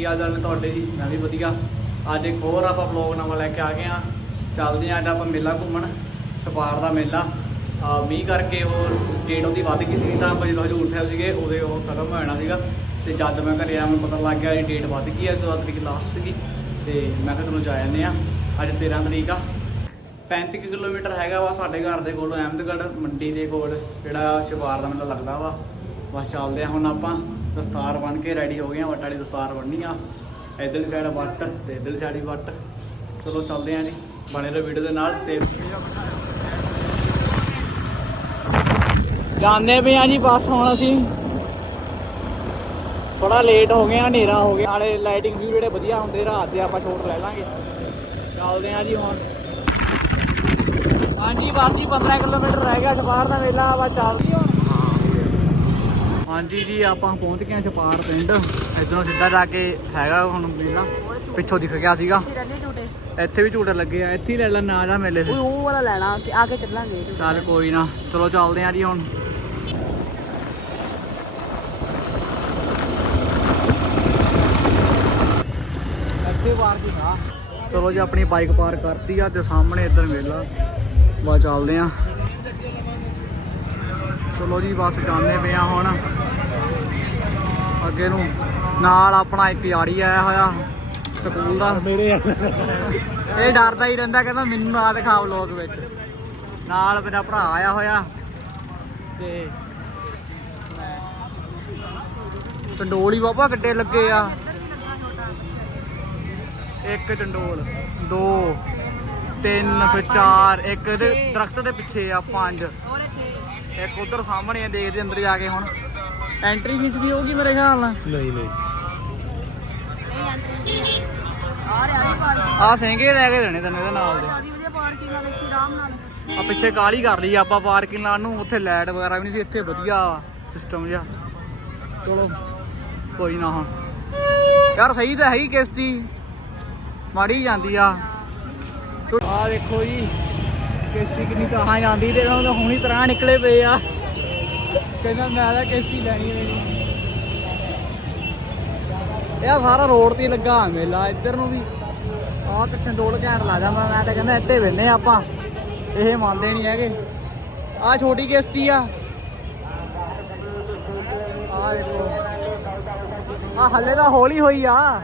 ਕੀ ਹਾਲ ਚਾਲ ਨੇ ਤੁਹਾਡੇ ਜੀ? ਮੈਂ ਵੀ ਵਧੀਆ। ਅੱਜ ਇੱਕ ਹੋਰ ਆਪਾਂ ਵਲੌਗ ਨਵਾਂ ਲੈ ਕੇ ਆ ਗਏ ਆ ਚੱਲਦੇ ਆ ਅੱਜ ਆਪਾਂ ਮੇਲਾ ਘੁੰਮਣ, ਛਪਾਰ ਦਾ ਮੇਲਾ। ਆ ਮੀਂਹ ਕਰਕੇ ਉਹ ਡੇਟ ਉਹਦੀ ਵੱਧ ਗਈ ਸੀ ਤਾਂ ਆਪਾਂ ਜਦੋਂ ਹਜੂਰ ਸਾਹਿਬ ਸੀਗੇ ਉਹਦੇ ਉਹ ਖਤਮ ਹੋ ਜਾਣਾ ਸੀਗਾ। ਤੇ ਜਦ ਮੈਂ ਘਰੇ ਆ ਮੈਨੂੰ ਪਤਾ ਲੱਗ ਗਿਆ ਇਹ ਡੇਟ ਵੱਧ ਗਈ ਆ 14 ਤਰੀਕ ਲਾਸਟ ਸੀਗੀ। ਤੇ ਮੈਂ ਕਿਹਾ ਤੁਹਾਨੂੰ ਜਾ ਜਾਂਦੇ ਆ ਅੱਜ 13 ਤਰੀਕ ਆ। 35 ਕੁ ਕਿਲੋਮੀਟਰ ਹੈਗਾ ਵਾ ਸਾਡੇ ਘਰ ਦੇ ਕੋਲ, ਅਹਿਮਦਗੜ੍ਹ, ਮੰਡੀ ਦੇ ਕੋਲ, ਜਿਹੜਾ ਸ਼ਿਵਾਰ ਦਾ ਮੇਲਾ ਲੱਗਦਾ ਵਾ। ਬਸ ਚੱਲਦੇ ਆ ਹੁਣ ਆਪਾਂ। ਦਸਤਾਰ ਬਣ ਕੇ ਰੈਡੀ ਹੋ ਗਏ ਆ, ਵੱਟ ਵਾਲੀ ਦਸਤਾਰ ਬਣਨੀ ਆ। ਇਧਰਲੀ ਸਾਈਡ ਵੱਟ ਤੇ ਇਧਰਲੀ ਸਾਈਡ ਵੀ ਵੱਟ। ਚਲੋ ਚੱਲਦੇ ਆ ਜੀ, ਬਣੇ ਰਹੋ ਵੀਡੀਓ ਦੇ ਨਾਲ ਤੇ ਜਾਂਦੇ ਪਏ ਆ ਜੀ ਬਸ ਹੁਣ ਅਸੀਂ। ਥੋੜਾ ਲੇਟ ਹੋ ਗਏ ਆ, ਹਨੇਰਾ ਹੋ ਗਿਆ। ਨਾਲੇ ਲਾਈਟਿੰਗ ਵੀ ਜਿਹੜੇ ਵਧੀਆ ਹੁੰਦੇ, ਰਾਤ ਦੇ ਆਪਾਂ ਸ਼ੋਟ ਲੈ ਲਾਂਗੇ। ਚੱਲਦੇ ਆ ਜੀ ਹੁਣ। ਹਾਂਜੀ ਬਸ ਜੀ 15 ਕਿਲੋਮੀਟਰ ਰਹਿ ਗਿਆ ਛਪਾਰ ਦਾ ਮੇਲਾ ਵਾ ਚੱਲਦੀ ਹੁਣ ਹਾਂਜੀ ਜੀ ਆਪਾਂ ਪਹੁੰਚ ਗਏ ਆ ਛਪਾਰ ਪਿੰਡ। ਇਧਰੋਂ ਸਿੱਧਾ ਜਾ ਕੇ ਹੈਗਾ ਹੁਣ ਮੇਲਾ ਪਿੱਛੋਂ ਦਿਖ ਗਿਆ ਸੀਗਾ। ਝੂਟੇ। ਇੱਥੇ ਵੀ ਝੂਟੇ ਲੱਗੇ ਆ ਇੱਥੇ ਹੀ ਲੈ ਲੈਣਾ ਆ ਜਾ ਮੇਲੇ ਤੇ ਉਹ ਵਾਲਾ ਲੈਣਾ ਤੇ ਆ ਕੇ ਚੱਲਾਂਗੇ। ਚੱਲ ਕੋਈ ਨਾ ਚਲੋ ਚੱਲਦੇ ਆ ਜੀ ਹੁਣ। ਇੱਥੇ ਪਾਰਕਿੰਗ ਆ ਚਲੋ ਜੀ ਆਪਣੀ ਬਾਈਕ ਪਾਰਕ ਕਰਤੀ ਆ ਤੇ ਸਾਹਮਣੇ ਇੱਧਰ ਮੇਲਾ। ਬਾ ਚੱਲਦੇ ਆ ਚਲੋ ਜੀ ਬਸ ਜਾਂਦੇ ਪਏ ਆ ਹੁਣ। ਅੱਗੇ ਨੂੰ ਨਾਲ ਆਪਣਾ ਇੱਕ ਯਾਰੀ ਆਇਆ ਹੋਇਆ ਸਕੂਲ ਦਾ। ਮੇਰੇ ਇਹ ਡਰਦਾ ਹੀ ਰਹਿੰਦਾ ਕਹਿੰਦਾ ਮੈਨੂੰ ਨਾ ਦਿਖਾ ਵਲੋਗ ਵਿੱਚ। ਨਾਲ ਮੇਰਾ ਭਰਾ ਆਇਆ ਹੋਇਆ ਤੇ ਟੰਡੋਲ ਹੀ ਬਾਬਾ ਗੱਡੇ ਲੱਗੇ ਆ। ਇੱਕ ਟੰਡੋਲ ਦੋ ਤਿੰਨ ਫਿਰ ਚਾਰ ਇੱਕ ਦਰਖਤ ਦੇ ਪਿੱਛੇ ਆ ਪੰਜ। ਹੋਰ 6 ਇੱਕ ਉਧਰ ਸਾਹਮਣੇ ਆ ਦੇਖਦੇ ਅੰਦਰ ਜਾ ਕੇ ਹੁਣ। ਐਂਟਰੀ ਫੀਸ ਵੀ ਹੋਊਗੀ ਮੇਰੇ ਖਿਆਲ ਨਾਲ? ਨਹੀਂ ਨਹੀਂ। ਆ ਰਿਹਾ ਸਿੰਘੇ ਲੈ ਕੇ ਦੇਣੇ ਤੈਨੂੰ ਇਹਦੇ ਨਾਲ ਦੇ। ਆ ਪਿੱਛੇ ਕਾਲੀ ਕਰ ਲਈ ਆਪਾਂ ਪਾਰਕਿੰਗ ਲਾਣ ਨੂੰ ਉੱਥੇ ਲਾਈਟ ਵਗੈਰਾ ਵੀ ਨਹੀਂ ਸੀ ਇੱਥੇ ਵਧੀਆ ਸਿਸਟਮ ਜਿਹਾ। ਚਲੋ ਕੋਈ ਨਾ ਹੁਣ। ਯਾਰ ਸਹੀ ਤਾਂ ਹੈਗੀ ਕਿਸ਼ਤੀ। ਮਾੜੀ ਜਾਂਦੀ ਆ। ਆ ਦੇਖੋ ਜੀ। ਕਿਸ਼ਤੀ ਕਿੰਨੀ ਤਾਂ ਜਾਂਦੀ ਤੇ ਉਹ ਹੁਣੀ ਤਰ੍ਹਾਂ ਨਿਕਲੇ ਪਏ ਆ। ਕਹਿੰਦਾ ਮੈਂ ਤਾਂ ਕਿਸ਼ਤੀ ਲੈਣੀ ਮੇਰੀ। ਇਹ ਸਾਰਾ ਰੋਡ ਤੇ ਲੱਗਾ ਮੇਲਾ, ਇੱਧਰ ਨੂੰ ਵੀ। ਆਹ ਪਿੱਛੇ ਡੋਲ ਘੈਂਟ ਲਾ ਜਾਂਦਾ, ਮੈਂ ਤਾਂ ਕਹਿੰਦਾ ਇੱਥੇ ਵੇਨੇ ਆਪਾਂ। ਇਹ ਮੰਨਦੇ ਨਹੀਂ ਹੈਗੇ। ਆਹ ਛੋਟੀ ਕਿਸ਼ਤੀ ਆ। ਆਹ ਦੇਖੋ। ਆ ਹੱਲੇ ਤਾਂ ਹੌਲੀ ਹੋਈ ਆ।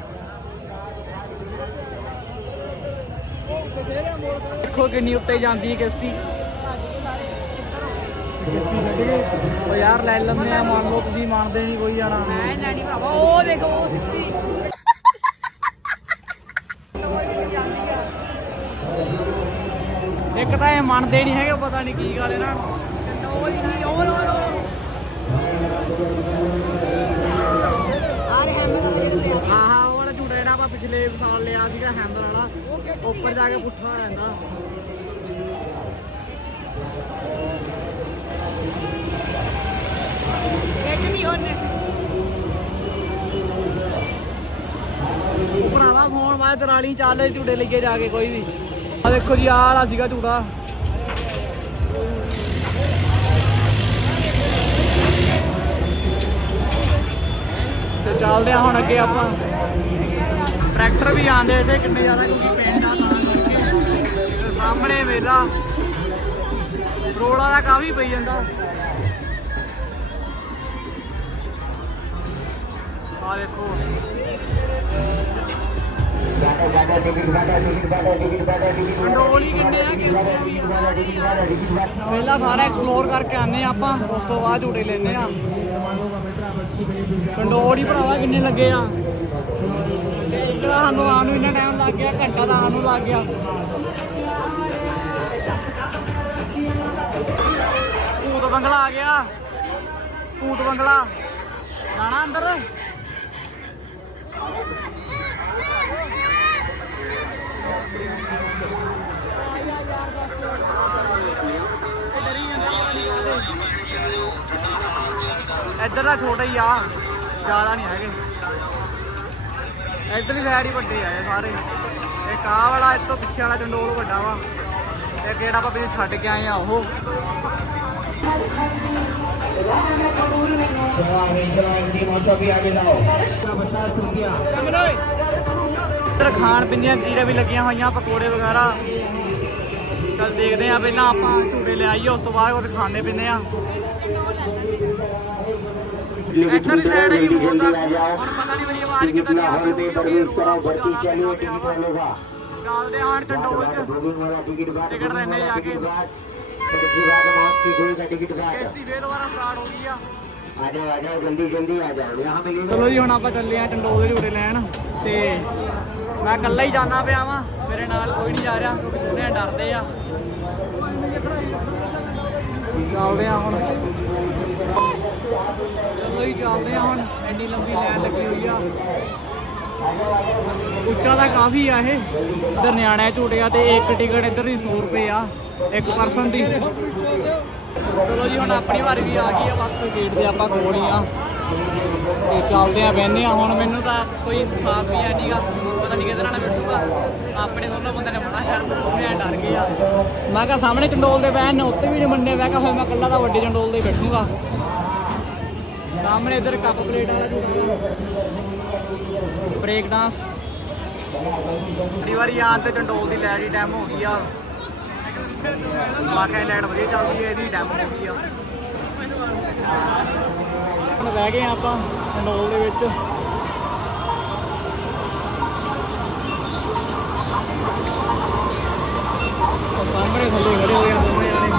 ਦੇਖੋ ਕਿੰਨੀ ਉੱਤੇ ਜਾਂਦੀ ਹੈ ਕਿਸ਼ਤੀ। ਉਹ ਯਾਰ ਲੈ ਲੈਂਦੇ ਆ, ਮੰਨ ਲਓ ਤੁਸੀਂ ਮੰਨਦੇ ਨਹੀਂ ਕੋਈ ਜਾਣਾ ਮੈਂ ਲੈਣੀ ਭਰਾਵਾ ਉਹ ਦੇਖੋ ਉਹ ਸਿੱਧੀ ਇੱਕ ਤਾਂ ਇਹ ਮੰਨਦੇ ਨਹੀਂ ਹੈਗੇ ਪਤਾ ਨਹੀਂ ਕੀ ਗੱਲ ਇਹਨਾਂ ਨੂੰ। ਉਹ ਨਹੀਂ ਉਹ ਉਹ ਆ ਰਿਹਾ ਹੈ ਮੈਂ ਹਾਂ ਹਾਂ ਉਹ ਵਾਲਾ ਝੂਟਾ ਜਿਹੜਾ ਆਪਾਂ ਪਿਛਲੇ ਸਾਲ ਲਿਆ ਸੀਗਾ ਹੈਂਡਲ ਉੱਪਰ ਜਾ ਕੇ ਪੁੱਠਾ ਰਹਿੰਦਾ। ਇੱਕ ਨਹੀਂ ਉਹਨੇ ਉਹ ਫੋਨ ਵਾਏ ਤਰਾਲੀ ਚੱਲ ਝੂਟੇ ਲੈ ਜਾ ਕੇ ਕੋਈ ਵੀ। ਆ ਦੇਖੋ ਜੀ, ਆਹ ਵਾਲਾ ਸੀਗਾ ਝੂੜਾ ਤੇ ਚੱਲਦੇ ਆ ਹੁਣ ਅੱਗੇ ਆਪਾਂ। ਟਰੈਕਟਰ ਵੀ ਆਂਦੇ ਤੇ ਕਿੰਨੇ ਜ਼ਿਆਦਾ ਕਿਉਂਕਿ ਸਾਹਮਣੇ ਮੇਰਾ ਰੋਲਾ ਦਾ ਕਾਫੀ ਪਈ ਜਾਂਦਾ। ਆ ਦੇਖੋ ਕੰਟਰੋਲ ਹੀ ਕਿੰਨੇ ਆ ਕਿੰਨੇ ਵੀ ਆ। ਪਹਿਲਾਂ ਸਾਰਾ ਐਕਸਪਲੋਰ ਕਰਕੇ ਆਨੇ ਆ ਆਪਾਂ, ਉਸ ਤੋਂ ਬਾਅਦ ਝੂਟੇ ਲੈਨੇ ਆ ਕੰਟਰੋਲ ਹੀ ਭਰਾਵਾ ਕਿੰਨੇ ਲੱਗੇ ਆ। ਇਕੜਾ ਸਾਨੂੰ ਆਉਣ ਨੂੰ ਇੰਨਾ ਟਾਈਮ ਲੱਗ ਗਿਆ, ਘੰਟਾ ਤਾਂ ਆਉਣ ਨੂੰ ਲੱਗ ਗਿਆ। ਭੂਤ ਬੰਗਲਾ ਆ ਗਿਆ ਭੂਤ ਬੰਗਲਾ ਜਾਣਾ ਅੰਦਰ ਇੱਧਰ ਦਾ ਛੋਟਾ ਹੀ ਆ ਜ਼ਿਆਦਾ ਨਹੀਂ ਹੈਗੇ ਇੱਧਰਲੀ ਸਾਈਡ ਹੀ ਵੱਡੇ ਆ ਇਹ ਸਾਰੇ ਇੱਕ ਆਹ ਵਾਲਾ ਇਹ ਤੋਂ ਪਿੱਛੇ ਵਾਲਾ ਚੰਡੋਲ ਵੱਡਾ ਵਾ ਤੇ ਜਿਹੜਾ ਆਪਾਂ ਪਿੱਛੇ ਛੱਡ ਕੇ ਆਏ ਇੱਧਰ ਖਾਣ ਪੀਣ ਦੀਆਂ ਚੀਜ਼ਾਂ ਵੀ ਲੱਗੀਆਂ ਹੋਈਆਂ ਪਕੌੜੇ ਵਗੈਰਾ। ਚੱਲ ਦੇਖਦੇ ਆ ਪਹਿਲਾਂ ਆਪਾਂ ਝੂਟੇ ਲੈ ਆਈਏ ਉਸ ਤੋਂ ਬਾਅਦ ਉਹ ਖਾਣੇ ਪੀਂਦੇ ਆ ਇੱਧਰ ਦੀ ਸਾਈਡ ਹੀ ਆ ਹੁਣ ਪਤਾ ਨਹੀਂ ਮੇਰੀ ਆਵਾਜ਼ ਕਿੱਦਾਂ ਦੀ ਆਉਂਦੀ ਚੱਲਦੇ ਆਣ ਚੰਡੋਲ ਚ। ਟਿਕਟ ਲੈਣੇ ਜਾ ਕੇ। ਕਿਸ਼ਤੀ ਫੇਰ ਦੁਬਾਰਾ ਸਟਾਰਟ ਹੋ ਗਈ ਆ। ਆ ਜਾਓ ਚਲੋ ਜੀ, ਹੁਣ ਆਪਾਂ ਚੱਲੇ ਆ ਚੰਡੋਲ ਦੇ ਝੂਟੇ ਲੈਣ ਤੇ ਮੈਂ ਇਕੱਲਾ ਹੀ ਜਾਣਾ ਪਿਆ ਵਾ, ਮੇਰੇ ਨਾਲ ਕੋਈ ਨਹੀਂ ਜਾ ਰਿਹਾ ਕਿਉਂਕਿ ਛੋਟੇ ਡਰਦੇ ਆ। ਚੱਲਦੇ ਆ ਹੁਣ। ਚਲੋ ਜੀ, ਚੱਲਦੇ ਆ ਹੁਣ ਐਡੀ ਲੰਬੀ ਲੈਣ ਲੱਗੀ ਹੋਈ ਆ। ਉੱਚਾ ਤਾਂ ਕਾਫੀ ਆ ਇਹ। ਇਧਰ ਨਿਆਣਾ ਝੂਟੇ ਆ ਤੇ ਇੱਕ ਟਿਕਟ ਇਧਰ ਹੀ 100 ਰੁਪਏ ਆ, ਇੱਕ ਪਰਸਨ ਦੀ। ਚਲੋ ਜੀ, ਹੁਣ ਆਪਣੀ ਵਾਰੀ ਵੀ ਆ ਗਈ ਆ, ਬਸ ਗੇਟ ਦੇ ਆਪਾਂ ਕੋਲ ਹੀ ਆ। ਤੇ ਚੱਲਦੇ ਆ, ਬਹਿੰਦੇ ਆ। ਹੁਣ ਮੈਨੂੰ ਤਾਂ ਕੋਈ ਸਾਥ ਵੀ ਹੈ ਨਹੀਂਗਾ ਪਤਾ ਨਹੀਂ ਕਿਹਦੇ ਨਾਲ ਬੈਠੂਗਾ। ਆਪਣੇ ਦੋਨੋਂ ਬੰਦੇ ਨੇ ਬੜਾ ਸ਼ਰਮ ਦੋਵੇਂ ਡਰ ਗਏ ਮੈਂ ਕਿਹਾ ਸਾਹਮਣੇ ਚੰਡੋਲ ਦੇ ਬਹਿਣ ਨੇ ਉੱਤੇ ਵੀ ਨਹੀਂ ਮੰਨੇ। ਮੈਂ ਕਿਹਾ ਫਿਰ ਮੈਂ ਇਕੱਲਾ ਤਾਂ ਵੱਡੇ ਚੰਡੋਲ ਦੇ ਬੈਠੂਗਾ। ਸਾਹਮਣੇ ਇਧਰ ਕੱਪ ਪਲੇਟ ਵਾਲਾ ਝੂਟਾ ਬ੍ਰੇਕ ਡਾਂਸ ਵਾਰੀ ਆਉਣ ਤੇ ਚੰਡੋਲ ਦੀ ਲੈਟ ਟਾਈਮ ਹੋ ਗਈ ਆ। ਵਾਕਿਆ ਲਾਈਟ ਵਧੀਆ ਚੱਲਦੀ ਹੈ ਇਹਦੀ ਡੈਮ ਹੋ ਗਈ ਆ ਹੁਣ ਬਹਿ ਗਏ ਆ ਆਪਾਂ ਕੰਡੋਲ ਦੇ ਵਿੱਚ ਉਹ ਸਾਹਮਣੇ ਥੱਲੇ ਖੜੇ ਹੋਏ ਆ ਦੋਵੇਂ ਜਾਣੇ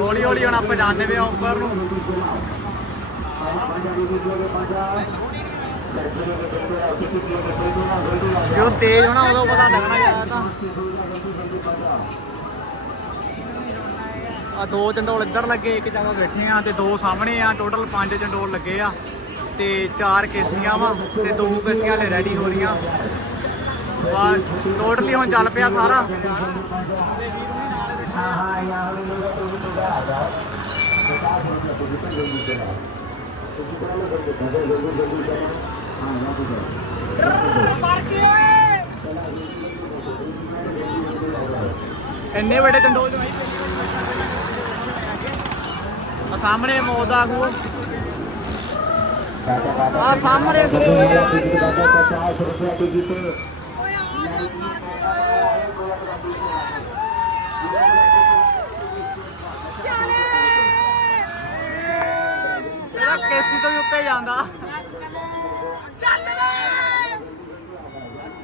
ਹੌਲੀ ਹੌਲੀ ਹੁਣ ਆਪਾਂ ਜਾਣਦੇ ਵੇ ਉੱਪਰ ਨੂੰ ਜਦੋਂ ਤੇਜ਼ ਹੋਣਾ ਉਦੋਂ ਪਤਾ ਲੱਗਣਾ ਜ਼ਿਆਦਾ ਤਾਂ। ਆ ਦੋ ਚੰਡੋਲ ਇੱਧਰ ਲੱਗੇ, ਇੱਕ ਜਗ੍ਹਾ ਬੈਠੇ ਆ ਤੇ ਦੋ ਸਾਹਮਣੇ ਆ। ਟੋਟਲ ਪੰਜ ਚੰਡੋਲ ਲੱਗੇ ਆ ਤੇ ਚਾਰ ਕਿਸ਼ਤੀਆਂ ਵਾ ਤੇ ਦੋ ਕਿਸ਼ਤੀਆਂ ਲੈ ਰੈਡੀ ਹੋ ਰਹੀਆਂ। ਵਾ ਟੋਟਲੀ ਹੁਣ ਚੱਲ ਪਿਆ ਸਾਰਾ। ਇੰਨੇ ਵੱਡੇ ਕੰਡੋਲ ਜਵਾਈ ਆ ਸਾਹਮਣੇ ਮੌਤ ਦਾ ਖੂਹ। ਆ ਸਾਹਮਣੇ ਕਿਸ਼ਤੀ ਤੋਂ ਵੀ ਉੱਤੇ ਜਾਂਦਾ।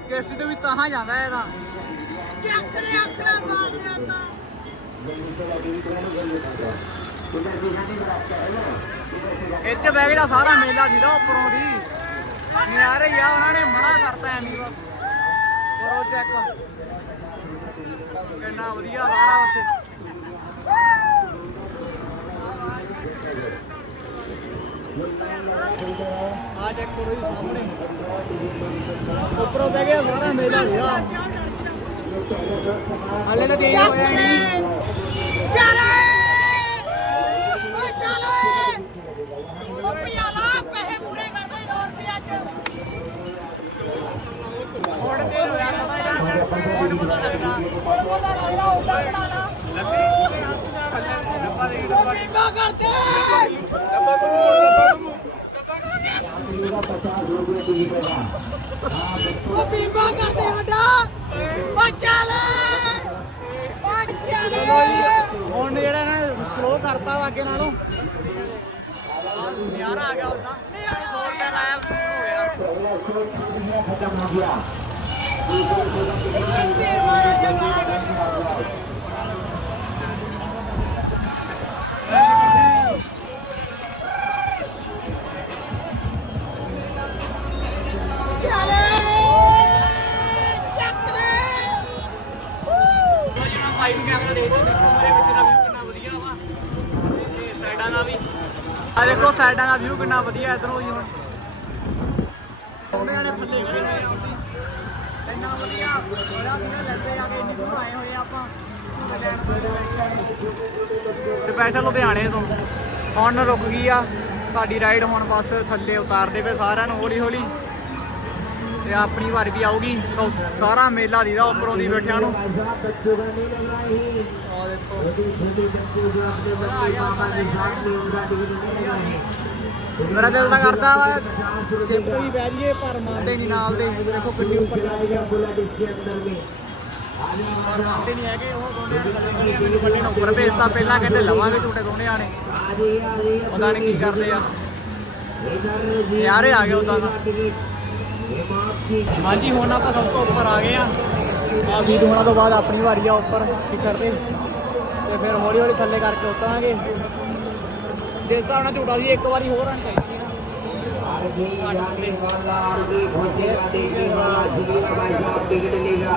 ਕੇਸੀ ਤੋਂ ਵੀ ਤਾਂ ਜਾਂਦਾ ਇਹਦਾ। ਚੱਕ ਮਾਰ ਲਿਆ ਤਾਂ। ਇੱਥੇ ਬਹਿ ਗਿਆ ਸਾਰਾ ਮੇਲਾ ਸੀਦਾ ਉੱਪਰੋਂ ਦੀ ਨਿਆਰੇ ਹੀ ਆ ਉਹਨਾਂ ਨੇ ਮਨਾ ਕਰਤਾ ਐਵੇਂ ਬਸ। ਕਰੋ ਚੈੱਕ ਕਿੰਨਾ ਵਧੀਆ ਸਾਰਾ ਵਸੇ ਆ ਚੈੱਕ ਕਰੋ ਜੀ ਸਾਹਮਣੇ। ਉੱਪਰੋਂ ਬਹਿ ਗਿਆ ਸਾਰਾ ਮੇਲਾ ਸੀਦਾ ਹਲੇ ਤਾਂ ਤੇਜ਼ ਹੋਇਆ ਨਹੀਂ। ਚੱਲ ਓਏ ਚੱਲ ਉਹ ਪਿਆਲਾ ਪੈਸੇ ਪੂਰੇ ਕਰ ਦੇ 2 ਰੁਪਏ ਚ ਹੁਣ ਤੇਜ਼ ਹੋਇਆ ਥੋੜਾ ਜਿਹਾ ਹੁਣ ਪਤਾ ਲੱਗਦਾ। ਹੁਣ ਪਤਾ ਲੱਗਦਾ ਉੱਡਾ ਬਣਾ ਲਾ। ਉਹ ਬੀਮਾ ਕਰਦੇ। ਉਹ ਬੀਮਾ ਕਰਦੇ ਵੱਡਾ ਉਹ ਚੱਲ ਉਹ ਚੱਲ ਹੁਣ ਜਿਹੜਾ ਨਾ ਸਲੋ ਕਰਤਾ ਵਾ ਅੱਗੇ ਨਾਲੋਂ ਨਿਆਰਾ ਆ ਗਿਆ ਉਦਾਂ 100 ਰੁਪਏ ਲਾਇਆ ਸ਼ੁਰੂ ਹੋ ਗਿਆ खत्म हो गया ਆ ਦੇਖੋ ਸਾਈਡਾਂ ਦਾ ਵਿਊ ਕਿੰਨਾ ਵਧੀਆ ਇਧਰੋਂ ਹੀ ਹੁਣ। ਉਹਨੇ ਆਲੇ ਥੱਲੇ ਖੜੇ ਹੋਏ ਆ ਇੰਨਾ ਵਧੀਆ, ਬੜਾ ਵਧੀਆ ਲੱਗਦਾ ਆ ਕਿ, ਇੰਨੀ ਦੂਰ ਆਏ ਹੋਏ ਆਪਾਂ। ਸਪੈਸ਼ਲ ਲੁਧਿਆਣੇ ਤੋਂ। ਹੁਣ ਰੁਕ ਗਈ ਆ, ਸਾਡੀ ਰਾਈਡ ਹੁਣ ਬਸ ਥੱਲੇ ਉਤਾਰਦੇ ਪਏ ਸਾਰਿਆਂ ਨੂੰ ਹੌਲੀ ਹੌਲੀ ਤੇ ਆਪਣੀ ਵਾਰ ਵੀ ਆਊਗੀ। ਸਾਰਾ ਮੇਲਾ ਦੀਦਾ ਉੱਪਰੋਂ ਦੀ ਬੈਠਿਆਂ ਨੂੰ। ਮੇਰਾ ਦਿਲ ਤਾਂ ਕਰਦਾ ਵਾ ਸ਼ਿਫਟ ਵੀ ਬਹਿ ਜੀਏ ਪਰ ਮੰਨਦੇ ਨਹੀਂ ਨਾਲ ਦੇ। ਦੇਖੋ ਕਿੰਨੀ ਉੱਪਰ ਪਰ ਮੰਨਦੇ ਨਹੀਂ ਹੈਗੇ, ਉਹ ਦੋਨੇ ਆਣੇ ਮੈਨੂੰ ਬੰਦੇ ਨੂੰ ਉੱਪਰ ਭੇਜਤਾ। ਪਹਿਲਾਂ ਕਹਿੰਦੇ ਲਵਾਂਗੇ ਝੂਟੇ ਦੋਨੇ ਆਣੇ ਪਤਾ ਨਹੀਂ ਕੀ ਕਰਦੇ ਆ। ਯਾਰੇ ਆ ਗਿਆ ਉਦਾਂ ਦਾ ਹਾਂਜੀ ਹੁਣ ਆਪਾਂ ਸਭ ਤੋਂ ਉੱਪਰ ਆ ਗਏ ਆ ਆ ਵੀਰ ਹੋਣਾ ਤੋਂ ਬਾਅਦ ਆਪਣੀ ਵਾਰੀ ਆ ਉੱਪਰ ਸਿਖਰ ਤੇ ਤੇ ਫਿਰ ਹੌਲੀ ਹੌਲੀ ਥੱਲੇ ਕਰਕੇ ਉਤਰਾਂਗੇ। ਜਿਸ ਹਿਸਾਬ ਨਾਲ ਝੂਟਾ ਦੀ ਇੱਕ ਵਾਰੀ ਹੋਰ ਰਨ ਚਾਹੀਦੀ ਆਰਗੀ ਯਾਨੀ ਵਾਲਾ ਆਰਗੀ ਖੋਜੇ ਸਤੀ ਵਾਲਾ ਜੀ ਭਾਈ ਸਾਹਿਬ ਟਿਕਟ ਲੀਗਾ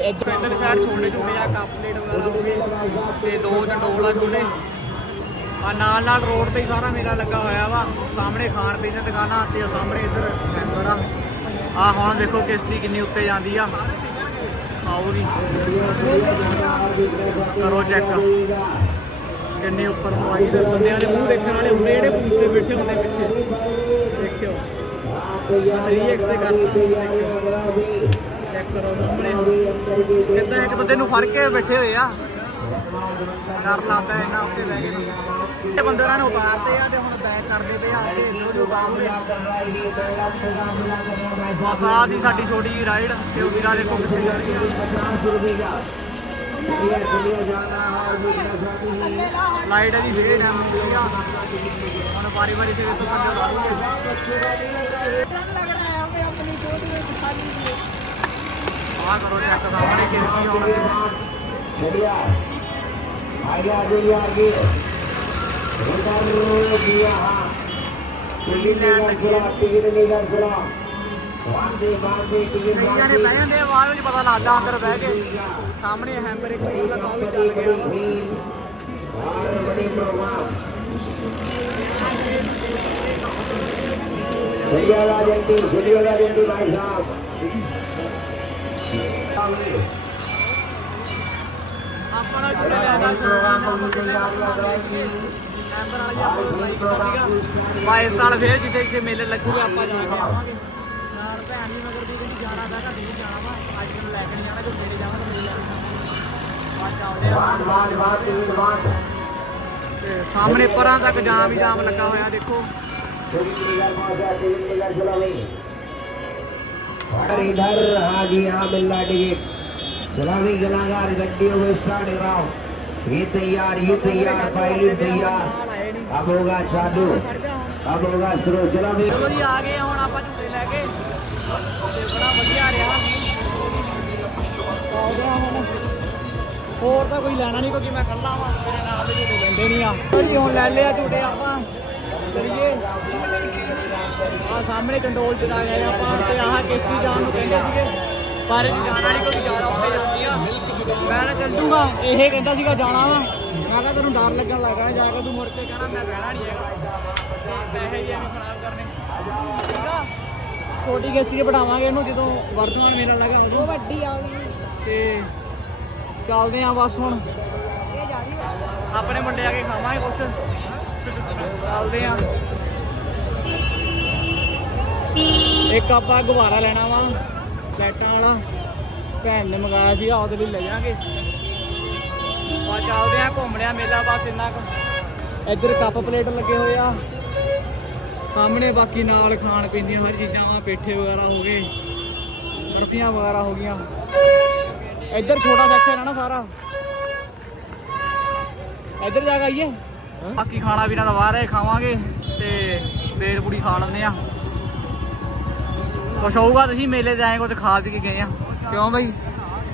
ਤੇ ਸਾਈਡ ਛੋਟੇ ਛੋਟੇ ਆ ਕੱਪ ਪਲੇਟ ਵਗੈਰਾ ਹੋ ਗਏ ਤੇ ਦੋ ਚੰਡੋਲਾ ਛੋਟੇ। ਆ ਨਾਲ ਨਾਲ ਰੋਡ ਤੇ ਹੀ ਸਾਰਾ ਮੇਲਾ ਲੱਗਾ ਹੋਇਆ ਵਾ। ਸਾਹਮਣੇ ਖਾਣ ਪੀਣ ਦੀਆਂ ਦੁਕਾਨਾਂ ਤੇ ਸਾਹਮਣੇ ਇੱਧਰ ਮੈਂਬਰ ਆ। ਆ ਹੁਣ ਦੇਖੋ ਕਿਸ਼ਤੀ ਕਿੰਨੀ ਉੱਤੇ ਜਾਂਦੀ ਆ। ਵੀ ਕਰੋ ਚੈੱਕ ਕਿੰਨੇ ਉੱਪਰ ਨੂੰ ਆਈ ਬੰਦਿਆਂ ਦੇ ਮੂੰਹ ਦੇਖਣ ਵਾਲੇ ਹੁੰਦੇ ਜਿਹੜੇ ਪੁਲਿਸ ਬੈਠੇ ਹੁੰਦੇ ਪਿੱਛੇ। ਦੇਖਿਓ। 3x ਤੇ ਕਰਤਾ। ਚੈੱਕ ਕਰੋ ਸਾਹਮਣੇ ਕਿੱਦਾਂ ਇੱਕ ਬੰਦੇ ਨੂੰ ਫੜ ਕੇ ਬੈਠੇ ਹੋਏ ਆ। ਡਰ ਲੱਗਦਾ ਇੰਨਾ ਉੱਤੇ ਬਹਿ ਕੇ। ਤੇ ਬੰਦੇ ਉਹਨਾਂ ਨੇ ਉਤਾਰਤੇ ਆ ਤੇ ਹੁਣ ਬੈਕ ਕਰਦੇ ਪਏ ਆ ਤੇ ਇਧਰੋਂ ਜੋ ਬਾਹਰ ਹੋਏ ਬਸ ਆ ਸੀ ਸਾਡੀ ਛੋਟੀ ਜੀ ਰਾਈਡ ਤੇ ਉਹ ਵੀਰਾ ਦੇਖੋ ਕਿੱਥੇ ਜਾ ਰਹੀ ਆ ਲਾਈਟ ਦੀ ਵੀਰੇ ਨਾ ਮਿਲਦੀ ਆ ਹੁਣ ਵਾਰੀ ਵਾਰੀ ਸਿਰੇ ਤੋਂ ਪੰਜਾ ਲਾ ਦੂਗੇ ਲੱਗ ਰਿਹਾ ਹੈ ਆਪਣੀ ਜੋਤ ਵਿੱਚ ਖਾਲੀ ਆ ਕਰੋ ਚੈੱਕ ਸਾਹਮਣੇ ਕਿਸ ਕੀ ਆਉਣ ਦੇ ਚਲਿਆ ਆਇਆ ਜੀ ਆਗੇ ਰੋਦਾਰ ਨੂੰ ਦਿਆ ਹਾਂ। ਕੁੱਲੀ ਨੇ ਲੱਗਿਆ ਟੀਰ ਨੇ ਲੱਗਿਆ ਵਾਂਦੇ ਵਾਂਦੇ ਟੀਰ ਕਈਆਂ ਨੇ ਬਹਿ ਜਾਂਦੇ ਆਵਾਜ਼ ਵਿੱਚ ਪਤਾ ਲੱਗਦਾ ਅੰਦਰ ਬਹਿ ਕੇ। ਸਾਹਮਣੇ ਹੈਮਰ ਇੱਕ ਸਕੂਲ ਦਾ ਕੰਮ ਵੀ ਚੱਲ ਗਿਆ। ਬਾਹਰ ਬੜੀ ਪ੍ਰਵਾਹ ਸੁਣਿਆ ਦਾ ਜੰਟੀ ਸੁਣਿਆ ਦਾ ਜੰਟੀ ਭਾਈ ਸਾਹਿਬ। ਆਪਣਾ ਸਾਹਮਣੇ ਪਰਾਂ ਤੱਕ ਜਾਮ ਹੀ ਜਾਮ ਲੱਗਾ ਹੋਇਆ ਦੇਖੋ। और इधर हाँ जी हाँ मिल रहा टिकट चला भी कलाकार गड्डियों में स्टार्ट कराओ ये तैयार ये तैयार पहली तैयार ਨਾਲ ਆਏ ਨਹੀਂ अब होगा चालू ਖੜ ਜਾ ਹੁਣ अब होगा शुरू चला भी ਚਲੋ ਜੀ ਆ ਗਏ ਆ ਹੁਣ ਆਪਾਂ ਝੂਟੇ ਲੈ ਕੇ ਤੇ ਬੜਾ ਵਧੀਆ ਰਿਹਾ ਆਉਂਦੇ ਆ ਹੁਣ ਹੋਰ ਤਾਂ ਕੋਈ ਲੈਣਾ ਨਹੀਂ ਕਿਉਂਕਿ ਮੈਂ ਇਕੱਲਾ ਵਾਂ ਮੇਰੇ ਨਾਲ ਦੇ ਝੂਟੇ ਲੈਂਦੇ ਨਹੀਂ ਆ ਚਲੋ ਜੀ ਹੁਣ ਲੈ ਲਿਆ ਝੂਟੇ ਆਪਾਂ ਚਲੀਏ ਆ ਸਾਹਮਣੇ ਕੰਟਰੋਲ ਚ ਆ ਗਏ ਆਪਾਂ ਤੇ ਆਹ ਕਿਸ਼ਤੀ ਜਾਣ ਨੂੰ ਕਹਿੰਦੇ ਸੀਗੇ ਪਰ ਜਾਣਾ ਨਹੀਂ ਕਿਉਂਕਿ ਜ਼ਿਆਦਾ ਉੱਤੇ ਜਾਂਦੀ ਆ। ਮੈਂ ਤਾਂ ਚੱਲ ਜੂਗਾ ਇਹ ਕਹਿੰਦਾ ਸੀਗਾ ਜਾਣਾ ਵਾ। ਮੈਂ ਕਿਹਾ ਤੈਨੂੰ ਡਰ ਲੱਗਣ ਲੱਗਾ ਜਾ ਕੇ ਤੂੰ ਮੁੜ ਕੇ ਕਹਿਣਾ ਮੈਂ ਬਹਿਣਾ ਨਹੀਂ ਹੈਗਾ। ਤੇ ਪੈਸੇ ਹੀ ਐਵੇਂ ਖਰਾਬ ਕਰਨੇ। ਠੀਕ ਆ ਛੋਟੀ ਕਿਸ਼ਤੀ 'ਚ ਬਿਠਾਵਾਂਗੇ ਇਹਨੂੰ ਜਦੋਂ ਵਰਤੂਗਾ ਮੇਰਾ ਲੱਗਾ। ਉਦੋਂ ਵੱਡੀ ਆ ਗਈ ਤੇ ਚੱਲਦੇ ਆ ਬਸ ਹੁਣ। ਆਪਣੇ ਮੁੰਡੇ ਆ ਕੇ ਖਾਵਾਂਗੇ ਕੁਛ। ਚੱਲਦੇ ਆ। ਇੱਕ ਆਪਾਂ ਗੁਬਾਰਾ ਲੈਣਾ ਵਾ ਬੈਟਾਂ ਵਾਲਾ। ਭੈਣ ਨੇ ਮੰਗਾਇਆ ਸੀਗਾ ਉਹਦੇ ਲਈ ਲੈ ਜਾਾਂਗੇ। ਆ ਚੱਲਦੇ ਆ ਘੁੰਮ ਲਿਆ ਮੇਲਾ ਬਸ ਇੰਨਾ ਕੁ। ਇੱਧਰ ਕੱਪ ਪਲੇਟ ਲੱਗੇ ਹੋਏ ਆ। ਸਾਹਮਣੇ ਬਾਕੀ ਨਾਲ ਖਾਣ ਪੀਣ ਦੀਆਂ ਹਰ ਚੀਜ਼ਾਂ ਆ ਪੇਠੇ ਵਗੈਰਾ ਹੋ ਗਏ ਬਰਫੀਆਂ ਵਗੈਰਾ ਹੋ ਗਈਆਂ। ਇੱਧਰ ਛੋਟਾ ਸੈਕਸ਼ਨ ਹੈ ਨਾ ਸਾਰਾ। ਇੱਧਰ ਜਾ ਕੇ ਆਈਏ। ਬਾਕੀ ਖਾਣਾ ਪੀਣਾ ਤਾਂ ਬਾਹਰ ਹੈ ਖਾਵਾਂਗੇ ਤੇ ਪੇੜ ਪੂੜੀ ਖਾ ਲੈਂਦੇ ਆ। ਕੁਛ ਹੋਊਗਾ ਤੁਸੀਂ ਮੇਲੇ ਤੇ ਆਏ ਕੁਝ ਖਾ ਪੀ ਕੇ ਗਏ ਆ। ਕਿਉਂ ਬਈ?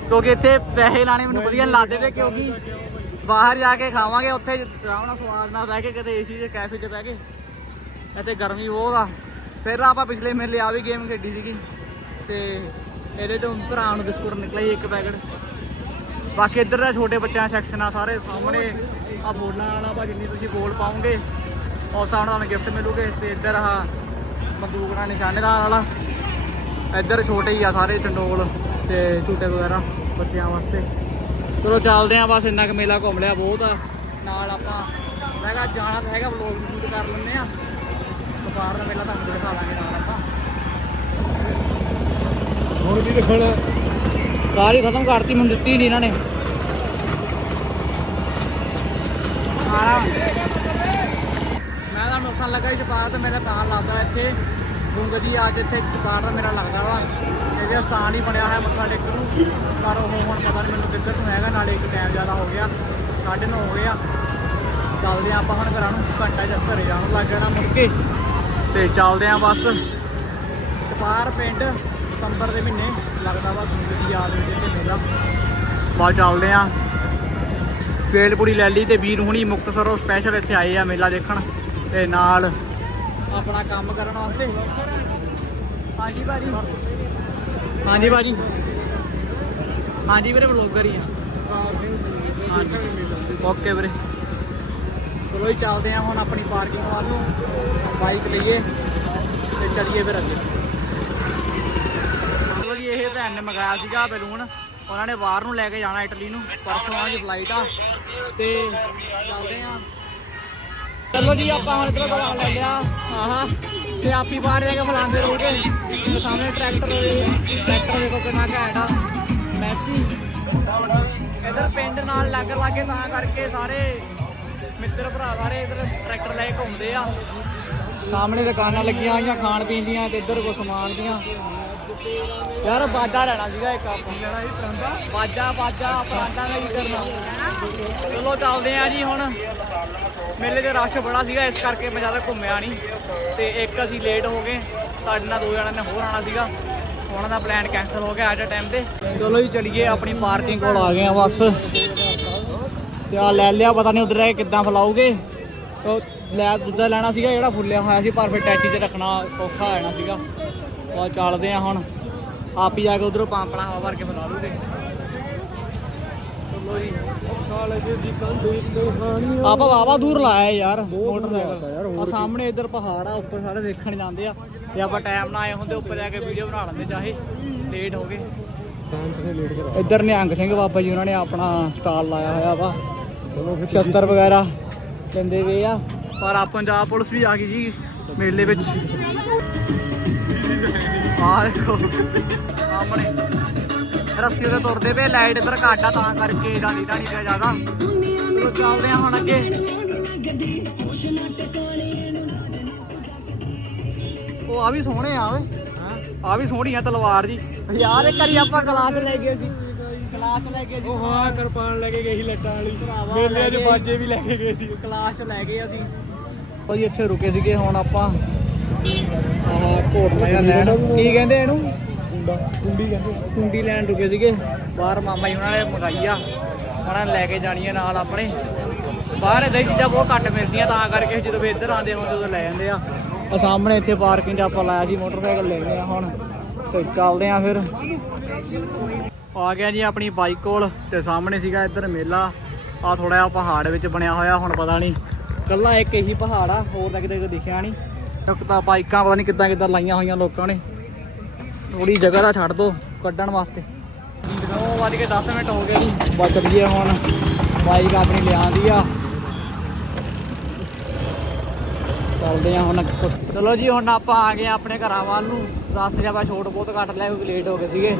ਕਿਉਂਕਿ ਇੱਥੇ ਪੈਸੇ ਲਾਣੇ ਮੈਨੂੰ ਵਧੀਆ ਨੀ ਲੱਗਦੇ ਤੇ ਕਿਉਂਕਿ ਬਾਹਰ ਜਾ ਕੇ ਖਾਵਾਂਗੇ ਉੱਥੇ ਆਰਾਮ ਨਾਲ ਸਵਾਦ ਨਾਲ ਬਹਿ ਕੇ ਕਿਤੇ ਏਸੀ ਦੇ ਕੈਫੇ 'ਚ ਬਹਿ ਕੇ। ਇੱਥੇ ਗਰਮੀ ਬਹੁਤ ਆ। ਫਿਰ ਆਪਾਂ ਪਿਛਲੇ ਮੇਲੇ ਆ ਵੀ ਗੇਮ ਖੇਡੀ ਸੀਗੀ ਤੇ ਇਹਦੇ ਤੋਂ ਭਰਾ ਨੂੰ ਬਿਸਕੁਟ ਨਿਕਲਿਆ ਸੀ ਇੱਕ ਪੈਕਟ। ਬਾਕੀ ਇੱਧਰ ਦਾ ਛੋਟੇ ਬੱਚਿਆਂ ਸੈਕਸ਼ਨ ਆ ਸਾਰੇ ਸਾਹਮਣੇ। ਆ ਬੋਲਾਂ ਵਾਲਾ ਭਾ ਜਿੰਨੀ ਤੁਸੀਂ ਬੋਲ ਪਾਉਂਗੇ ਉਸ ਹਿਸਾਬ ਨਾਲ ਤੁਹਾਨੂੰ ਗਿਫਟ ਮਿਲੂਗੇ। ਤੇ ਇੱਧਰ ਆ ਬੰਦੂਕ ਨਾਲ ਨਿਸ਼ਾਨੇਦਾਰ ਵਾਲਾ। ਇੱਧਰ ਛੋਟੇ ਹੀ ਆ ਸਾਰੇ ਚੰਡੋਲ ਤੇ ਝੂਟੇ ਵਗੈਰਾ ਬੱਚਿਆਂ ਵਾਸਤੇ। ਚਲੋ ਚੱਲਦੇ ਆ ਬਸ ਇੰਨਾ ਕੁ ਮੇਲਾ ਘੁੰਮ ਲਿਆ ਬਹੁਤ ਆ। ਨਾਲ ਆਪਾਂ ਮੈਂ ਕਿਹਾ ਜਾਣਾ ਤਾਂ ਹੈਗਾ ਵਲੋਗ ਸ਼ੂਟ ਕਰ ਲੈਂਦੇ ਆ ਵਪਾਰ ਦਾ ਮੇਲਾ ਤੁਹਾਨੂੰ ਦਿਖਾ ਦਾਂਗੇ ਨਾਲ ਆਪਾਂ। ਹੁਣ ਕੀ ਦਿਖਾਣਾ ਕਾਰ ਹੀ ਖਤਮ ਕਰਤੀ ਮੈਨੂੰ ਦਿੱਤੀ ਨਹੀਂ ਇਹਨਾਂ ਨੇ। ਮੈਂ ਤਾਂ ਨੋਸਾਂ ਲੱਗਾ ਸੀ ਛਪਾਰ ਤੇ ਮੇਰਾ ਤਾਂ ਲੱਗਦਾ ਇੱਥੇ। ਗੁੰਗਦੀ ਅੱਜ ਇੱਥੇ ਛਪਾਰ ਦਾ ਮੇਰਾ ਲੱਗਦਾ ਵਾ। ਇਹਦੇ ਸਥਾਨ ਹੀ ਬਣਿਆ ਹੋਇਆ ਮੱਥਾ ਟੇਕਣ ਨੂੰ। ਪਰ ਉਹ ਹੁਣ ਪਤਾ ਨਹੀਂ ਮੈਨੂੰ ਕਿੱਧਰ ਨੂੰ ਹੈਗਾ, ਨਾਲੇ ਇੱਕ ਟਾਈਮ ਜ਼ਿਆਦਾ ਹੋ ਗਿਆ। 9:30 ਹੋ ਗਿਆ ਚੱਲਦੇ ਆ ਆਪਾਂ ਹੁਣ ਘਰਾਂ ਨੂੰ, ਘੰਟਾ ਜਾਂ ਘਰੇ ਜਾਣ ਲੱਗ ਜਾਣਾ ਮੁੜ ਕੇ। ਤੇ ਚੱਲਦੇ ਆ ਬਸ। ਛਪਾਰ ਪਿੰਡ, ਸਤੰਬਰ ਦੇ ਮਹੀਨੇ, ਲੱਗਦਾ ਵਾ ਗੁੰਗਦੀ ਯਾਦ ਵਿੱਚ ਤੇ ਮੇਲਾ ਬਾਅਦ ਚੱਲਦੇ ਆ ਪੇਲਪੁੜੀ ਲੈ ਲਈ ਤੇ ਵੀਰ ਹੁਣੀ ਮੁਕਤਸਰੋਂ ਸਪੈਸ਼ਲ ਇੱਥੇ ਆਏ ਆ ਮੇਲਾ ਦੇਖਣ। ਤੇ ਨਾਲ ਆਪਣਾ ਕੰਮ ਕਰਨ ਵਾਸਤੇ। ਹਾਂਜੀ ਭਾਜੀ। ਹਾਂਜੀ ਭਾਜੀ। ਹਾਂਜੀ ਵੀਰੇ ਬਲੌਗਰ ਹੀ ਆ। ਓਕੇ ਵੀਰੇ। ਚਲੋ ਜੀ ਚੱਲਦੇ ਆ ਹੁਣ ਆਪਣੀ ਪਾਰਕਿੰਗ ਵੱਲ ਨੂੰ। ਬਾਈਕ ਲਈਏ ਤੇ ਚੱਲੀਏ ਫਿਰ ਅੱਗੇ। ਚਲੋ ਜੀ ਇਹ ਭੈਣ ਨੇ ਮੰਗਾਇਆ ਸੀਗਾ ਬੈਲੂਨ ਉਹਨਾਂ ਨੇ ਬਾਹਰ ਨੂੰ ਲੈ ਕੇ ਜਾਣਾ ਇਟਲੀ ਨੂੰ। ਪਰਸੋਂ ਆ ਜੀ ਫਲਾਈਟ ਆ। ਤੇ ਚੱਲਦੇ ਆ ਚਲੋ ਜੀ ਆਪਾਂ ਹੁਣ ਇਧਰੋਂ ਦਵਾ ਲੈ ਲਿਆ। ਆਹਾ ਤੇ ਆਪੀ ਬਾਹਰ ਜਾ ਕੇ ਫਲਾਉਂਦੇ ਰਹੋਗੇ। ਤੇ ਸਾਹਮਣੇ ਟਰੈਕਟਰ ਟਰੈਕਟਰ ਦੇਖੋ ਕਿੰਨਾ ਘੈਂਟ ਆ। ਮੈਸੀ। ਇਧਰ ਪਿੰਡ ਨਾਲ ਲੱਗ ਲਾਗੇ ਤਾਂ ਕਰਕੇ ਸਾਰੇ ਮਿੱਤਰ ਭਰਾ ਸਾਰੇ ਇਧਰ ਟਰੈਕਟਰ ਲੈ ਕੇ ਘੁੰਮਦੇ ਆ। ਸਾਹਮਣੇ ਦੁਕਾਨਾਂ ਲੱਗੀਆਂ ਹੋਈਆਂ ਖਾਣ ਪੀਣ ਦੀਆਂ ਤੇ ਇੱਧਰ ਕੋ ਸਮਾਨ ਦੀਆਂ। ਯਾਰ ਬਾਜਾ ਲੈਣਾ ਸੀਗਾ ਇੱਕ ਆਪਾਂ। ਲੈਣਾ ਸੀ ਪਰਾਂਦਾ ਬਾਜਾ ਬਾਜਾ ਪਰਾਂਦਾ ਦਾ ਕੀ ਕਰਨਾ। ਚਲੋ ਚੱਲਦੇ ਆ ਜੀ ਹੁਣ। ਮੇਲੇ ਚ ਰਸ਼ ਬੜਾ ਸੀਗਾ, ਇਸ ਕਰਕੇ ਮੈਂ ਜ਼ਿਆਦਾ ਘੁੰਮਿਆ ਨਹੀਂ। ਤੇ ਇੱਕ ਅਸੀਂ ਲੇਟ ਹੋ ਗਏ। ਸਾਡੇ ਨਾਲ ਦੋ ਜਣਾਂ ਨੇ ਹੋਰ ਆਣਾ ਸੀਗਾ। ਉਹਨਾਂ ਦਾ ਪਲਾਨ ਕੈਨਸਲ ਹੋ ਗਿਆ ਅੱਜ ਟਾਈਮ ਤੇ। ਚਲੋ ਜੀ, ਚਲੀਏ ਆਪਣੀ ਪਾਰਕਿੰਗ ਕੋਲ ਆ ਗਏ ਆ ਬਸ। ਤੇ ਆ ਲੈ ਲਿਆ, ਪਤਾ ਨਹੀਂ ਉਧਰ ਰਹਿ ਕਿੱਦਾਂ ਫਲਾਉਗੇ ਉਹ ਲੈ ਦੁੱਧਾ ਲੈਣਾ ਸੀਗਾ ਜਿਹੜਾ ਫੁੱਲਿਆ ਹੋਇਆ ਸੀ, ਪਰ ਫਿਰ ਟੈਚੀ 'ਚ ਰੱਖਣਾ ਔਖਾ ਆ ਜਾਣਾ ਸੀਗਾ। ਉਹ ਚੱਲਦੇ ਆ ਹੁਣ। ਆਪ ਹੀ ਜਾ ਕੇ ਉਧਰੋਂ ਪੰਪਣਾ ਹਵਾ ਭਰ ਕੇ ਫਲਾ ਲੂਗੇ। ਚਲੋ ਜੀ। ਕਾਲਜ ਦੀ ਕੰਧ ਉੱਤੇ ਖਾਣੀ ਆਪਾਂ ਵਾਵਾ ਦੂਰ ਲਾਇਆ ਯਾਰ ਮੋਟਰਸਾਈਕਲ ਆ ਸਾਹਮਣੇ ਇੱਧਰ ਪਹਾੜ ਆ ਉੱਪਰ ਸਾਰੇ ਦੇਖਣ ਜਾਂਦੇ ਆ। ਤੇ ਆਪਾਂ ਟਾਈਮ ਨਾਲ ਆਏ ਹੁੰਦੇ ਉੱਪਰ ਜਾ ਕੇ ਵੀਡੀਓ ਬਣਾ ਲੈਂਦੇ ਚਾਹੇ। ਲੇਟ ਹੋ ਗਏ। ਇੱਧਰ ਨਿਹੰਗ ਸਿੰਘ ਬਾਬਾ ਜੀ ਉਹਨਾਂ ਨੇ ਆਪਣਾ ਸਟਾਲ ਲਾਇਆ ਹੋਇਆ ਵਾ। ਸ਼ਸਤਰ ਵਗੈਰਾ ਲੈਂਦੇ ਵੇ ਆ। ਪਰ ਆ ਪੰਜਾਬ ਪੁਲਿਸ ਵੀ ਆ ਗਈ ਜੀ ਮੇਲੇ ਵਿੱਚ। ਆ ਦੇਖੋ ਸਾਹਮਣੇ। ਰੱਸੀ ਤੇ ਤੁਰਦੇ ਪਏ ਲਾਈਟ ਇੱਧਰ ਘੱਟ ਆ ਤਾਂ ਕਰਕੇ ਡਾਣੀ ਡਾਣੀ ਪਿਆ ਜ਼ਿਆਦਾ। ਚਲੋ ਚੱਲਦੇ ਆ ਹੁਣ ਅੱਗੇ। ਉਹ ਆ ਵੀ ਸੋਹਣੇ ਆ ਓਏ। ਆ ਵੀ ਸੋਹਣੀ ਆ ਤਲਵਾਰ ਜੀ। ਯਾਰ ਇੱਕ ਵਾਰੀ ਆਪਾਂ ਕਲਾਸ ਲੈ ਗਏ ਸੀ। ਕਲਾਸ ਲੈ ਗਏ ਸੀ। ਉਹ ਹਾਂ ਕਿਰਪਾਨ ਲੈ ਕੇ ਗਈ ਸੀ ਲੱਟਾਂ ਵਾਲੀ। ਮੇਲੇ 'ਚ ਗਏ। ਬਾਜੇ ਵੀ ਲੈ ਕੇ ਗਏ ਸੀ। ਕਲਾਸ ਚ ਲੈ ਗਏ ਅਸੀਂ। ਭਾਈ ਇੱਥੇ ਰੁਕੇ ਸੀਗੇ ਹੁਣ ਆਪਾਂ। ਆਹ ਘੋਟਲਾ ਜਿਹਾ ਲੈਣ ਕੀ ਕਹਿੰਦੇ ਇਹਨੂੰ? ਕੁੰਡਾ। ਕੁੰਡੀ ਕਹਿੰਦੇ। ਕੁੰਡੀ ਲੈਣ ਰੁਕੇ ਸੀਗੇ। ਬਾਹਰ ਮਾਮਾ ਜੀ ਉਹਨਾਂ ਨੇ ਮੰਗਾਈ ਆ। ਉਹਨਾਂ ਨੇ ਲੈ ਕੇ ਜਾਣੀ ਆ ਨਾਲ ਆਪਣੇ। ਬਾਹਰ ਇਦਾਂ ਹੀ ਚੀਜ਼ਾਂ ਬਹੁਤ ਘੱਟ ਮਿਲਦੀਆਂ ਤਾਂ ਕਰਕੇ ਜਦੋਂ ਵੀ ਇੱਧਰ ਆਉਂਦੇ ਹੁੰਦੇ ਉਦੋਂ ਲੈ ਜਾਂਦੇ ਆ। ਆ ਸਾਹਮਣੇ ਇੱਥੇ ਪਾਰਕਿੰਗ 'ਚ ਆਪਾਂ ਲਾਇਆ ਸੀ ਮੋਟਰਸਾਈਕਲ ਲੈ ਗਏ ਆ ਹੁਣ। ਤੇ ਚੱਲਦੇ ਆ ਫਿਰ। ਆ ਗਿਆ ਜੀ ਆਪਣੀ ਬਾਈਕ ਕੋਲ ਤੇ ਸਾਹਮਣੇ ਸੀਗਾ ਇੱਧਰ ਮੇਲਾ। ਆ ਥੋੜਾ ਜਿਹਾ ਪਹਾੜ ਵਿੱਚ ਬਣਿਆ ਹੋਇਆ ਹੁਣ ਪਤਾ ਨਹੀਂ। ਕੱਲਾ ਇੱਕ ਇਹੀ ਪਹਾੜ ਆ ਹੋਰ ਤਾਂ ਕਿਤੇ ਕਿਤੇ ਦਿਖਿਆ ਨਹੀਂ। ਇੱਕ ਤਾਂ ਬਾਈਕਾਂ ਪਤਾ ਨਹੀਂ ਕਿੱਦਾਂ ਕਿੱਦਾਂ ਲਾਈਆਂ ਹੋਈਆਂ ਲੋਕਾਂ ਨੇ। ਥੋੜੀ ਜਗ੍ਹਾ ਦਾ ਛੱਡ ਦੋ ਕੱਢਣ ਵਾਸਤੇ। 9 ਵੱਜ ਕੇ 10 ਮਿੰਟ ਹੋ ਗਏ ਜੀ। ਬਸ ਚੱਲੀਏ ਹੁਣ। ਬਾਈਕ ਆਪਣੀ ਲਿਆਂਦੀ ਆ। ਚੱਲਦੇ ਆ ਹੁਣ ਚਲੋ ਜੀ, ਹੁਣ ਆਪਾਂ ਆ ਗਏ ਆਪਣੇ ਘਰਾਂ ਵੱਲ ਨੂੰ। 10 ਜਾਂ ਆਪਾਂ ਛੋਟ ਬਹੁਤ ਕੱਟ ਲਿਆ ਕਿਉਂਕਿ ਲੇਟ ਹੋ ਗਏ ਸੀਗੇ।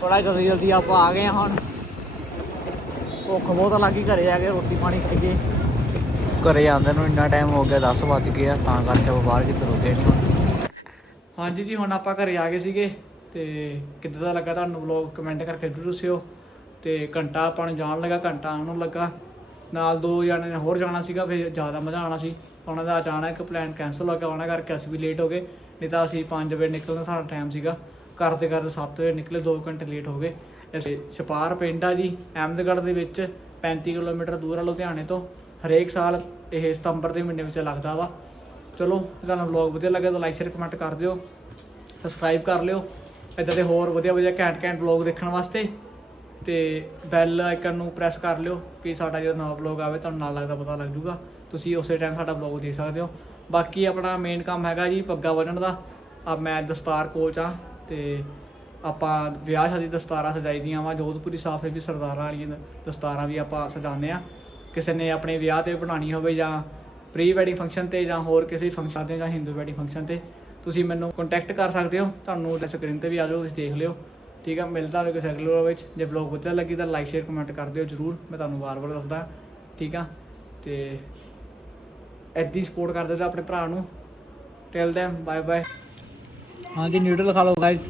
ਥੋੜਾ ਜਲਦੀ ਜਲਦੀ ਆਪਾਂ ਆ ਗਏ ਆ ਹੁਣ। ਭੁੱਖ ਬਹੁਤ ਲੱਗੀ ਘਰੇ ਆ ਕੇ ਰੋਟੀ ਪਾਣੀ ਖਾਈਏ ਘਰੇ ਆਉਂਦੇ ਨੂੰ ਇੰਨਾ ਟਾਈਮ ਹੋ ਗਿਆ 10 ਵੱਜ ਗਏ ਆ, ਤਾਂ ਕਰਕੇ ਆਪਾਂ ਬਾਹਰ ਕਿਤੇ ਰੁਕੇ ਨਹੀਂ ਹਾਂਜੀ ਜੀ, ਹੁਣ ਆਪਾਂ ਘਰੇ ਆ ਗਏ ਸੀਗੇ ਤੇ ਕਿੱਦਾਂ ਦਾ ਲੱਗਾ ਤੁਹਾਨੂੰ ਵਲੌਗ ਕਮੈਂਟ ਕਰਕੇ ਜ਼ਰੂਰ ਦੱਸਿਓ। ਤੇ ਘੰਟਾ ਆਪਾਂ ਨੂੰ ਜਾਣ ਲੱਗਾ, ਘੰਟਾ ਆਉਣ ਲੱਗਾ। ਨਾਲ ਦੋ ਜਣੇ ਨੇ ਹੋਰ ਜਾਣਾ ਸੀਗਾ, ਫਿਰ ਜ਼ਿਆਦਾ ਮਜ਼ਾ ਆਣਾ ਸੀ। ਉਹਨਾਂ ਦਾ ਅਚਾਨਕ ਪਲਾਨ ਕੈਨਸਲ ਹੋ ਗਿਆ, ਉਹਨਾਂ ਕਰਕੇ ਅਸੀਂ ਵੀ ਲੇਟ ਹੋ ਗਏ। ਨਹੀਂ ਤਾਂ ਅਸੀਂ 5 ਵਜੇ ਨਿਕਲਣ ਸਾਡਾ ਟਾਈਮ ਸੀਗਾ। ਕਰਦੇ ਕਰਦੇ 7 ਵਜੇ ਨਿਕਲੇ 2 ਘੰਟੇ ਲੇਟ ਹੋ ਗਏ। ਅਸੀਂ ਛਪਾਰ ਪਿੰਡ ਆ ਜੀ, ਅਹਿਮਦਗੜ੍ਹ ਦੇ ਵਿੱਚ 35 ਕਿਲੋਮੀਟਰ ਦੂਰ ਆ ਲੁਧਿਆਣੇ ਤੋਂ। ਹਰੇਕ ਸਾਲ ਇਹ ਸਤੰਬਰ ਦੇ ਮਹੀਨੇ ਵਿੱਚ ਲੱਗਦਾ ਵਾ। ਚਲੋ, ਜੇ ਤੁਹਾਨੂੰ ਵਲੌਗ ਵਧੀਆ ਲੱਗੇ ਤਾਂ ਲਾਈਕ ਸ਼ੇਅਰ ਕਮੈਂਟ ਕਰ ਦਿਓ। ਸਬਸਕ੍ਰਾਈਬ ਕਰ ਲਿਓ। ਇਦਾਂ ਦੇ ਹੋਰ ਵਧੀਆ ਵਧੀਆ ਘੈਂਟ ਘੈਂਟ ਵਲੌਗ ਦੇਖਣ ਵਾਸਤੇ ਤੇ ਬੈਲ ਆਈਕਨ ਨੂੰ ਪ੍ਰੈਸ ਕਰ ਲਿਓ ਕਿ ਸਾਡਾ ਜਦੋਂ ਨਵਾਂ ਵਲੌਗ ਆਵੇ, ਤੁਹਾਨੂੰ ਨਾਲ ਲੱਗਦਾ ਪਤਾ ਲੱਗ ਜੂਗਾ ਤੁਸੀਂ ਉਸੇ ਟਾਈਮ ਸਾਡਾ ਵਲੌਗ ਦੇਖ ਸਕਦੇ ਹੋ। ਬਾਕੀ ਆਪਣਾ ਮੇਨ ਕੰਮ ਹੈਗਾ ਜੀ ਪੱਗਾ ਬੰਨਣ ਦਾ। ਆ ਮੈਂ ਦਸਤਾਰ ਕੋਚ ਆ ਤੇ ਆਪਾਂ ਵਿਆਹ ਸ਼ਾਦੀ ਦਸਤਾਰਾਂ ਸਜਾਈ ਦੀਆਂ ਵਾ। ਜੋਧਪੁਰੀ ਸਾਫੇ ਵੀ ਸਰਦਾਰਾਂ ਵਾਲੀਆਂ ਦਸਤਾਰਾਂ ਵੀ ਆਪਾਂ ਸਜਾਉਂਦੇ ਆ ਕਿਸੇ ਨੇ ਆਪਣੇ ਵਿਆਹ ਤੇ ਬਣਾਉਣੀ ਹੋਵੇ ਜਾਂ ਪ੍ਰੀ ਵੈਡਿੰਗ ਫੰਕਸ਼ਨ ਤੇ ਜਾਂ ਹੋਰ ਕਿਸੇ ਵੀ ਫੰਕਸ਼ਨ ਤੇ ਜਾਂ ਹਿੰਦੂ ਵੈਡਿੰਗ ਫੰਕਸ਼ਨ ਤੇ, ਤੁਸੀਂ ਮੈਨੂੰ ਕੰਟੈਕਟ ਕਰ ਸਕਦੇ ਹੋ। ਤੁਹਾਨੂੰ ਸਕਰੀਨ ਤੇ ਵੀ ਆ ਜਾਓ, ਤੁਸੀਂ ਦੇਖ ਲਿਓ। ਠੀਕ ਆ, ਮਿਲਦਾ ਹਾਂ ਕਿਸੇ ਅਗਲੇ vlog ਵਿੱਚ। ਜੇ ਵਲੌਗ ਵਧੀਆ ਲੱਗੀ ਤਾਂ ਲਾਈਕ ਸ਼ੇਅਰ ਕਮੈਂਟ ਕਰ ਦਿਓ ਜਰੂਰ। ਮੈਂ ਤੁਹਾਨੂੰ ਵਾਰ-ਵਾਰ ਦੱਸਦਾ। ਠੀਕ ਆ? ਤੇ ਏਦਾਂ ਹੀ ਸਪੋਰਟ ਕਰਦੇ ਰਹੋ ਆਪਣੇ ਭਰਾ ਨੂੰ। ਟਿਲ ਦੈਮ ਬਾਏ ਬਾਏ ਹਾਂਜੀ ਨਿਊਡਲ ਖਾ ਲਓ ਗਾਇਸ